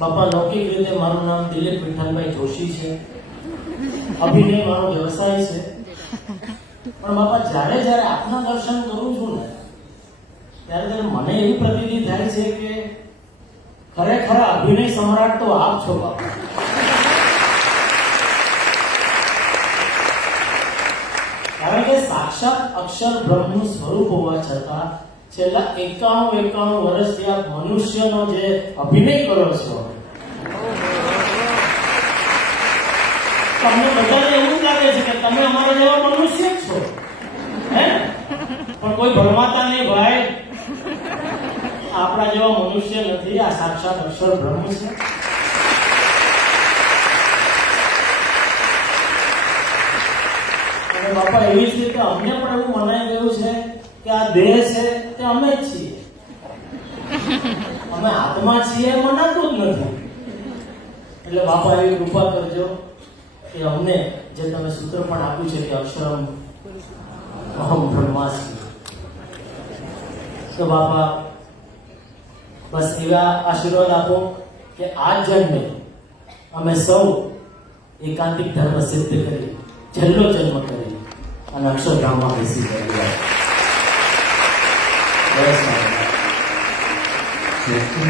બાપા લૌકિક રીતે મારું નામ દિલીપ વિઠ્ઠલભાઈ જોશી છે, અભિનય મારો વ્યવસાય છે, પણ બાપા જ્યારે જ્યારે આપના દર્શન કરું છું ને ત્યારે મને એવી પ્રતીતિ થાય છે કે ખરેખર અભિનય સમ્રાટ તો આપ છો બાપા. કારણ કે સાક્ષાત અક્ષર બ્રહ્મનું સ્વરૂપ હોવા છતાં છેલ્લા 91 વર્ષથી આપ મનુષ્યનો જે અભિનય કરો છો, તમને બધાને એવું લાગે છે કે તમે અમારા જેવા મનુષ્ય જ છો, હે? પણ કોઈ ભરમાતા નહીં ભાઈ, આપણા જેવા મનુષ્ય નથી, આ સાક્ષાત અક્ષર બ્રહ્મ છે. અને બાપા એવી જ રીતે અમને પણ એવું મનાઈ ગયું છે કે આ દેહ છે તે અમે જ છીએ, અમે આત્મા છીએ મનાતું જ નથી. એટલે બાપા એવી કૃપા કરજો કે અમને જે તમે સૂત્ર પણ આપ્યું છે કે અક્ષરમ અહમ બ્રહ્માસ્મિ, તો બાપા બસ એવા આશીર્વાદ આપો કે આ જન્મે અમે સૌ એકાંતિક ધર્મ સિદ્ધ કરી છેલ્લો જન્મ કરી અને અક્ષરધામમાં બેસી ગયા. સ્વપ્ન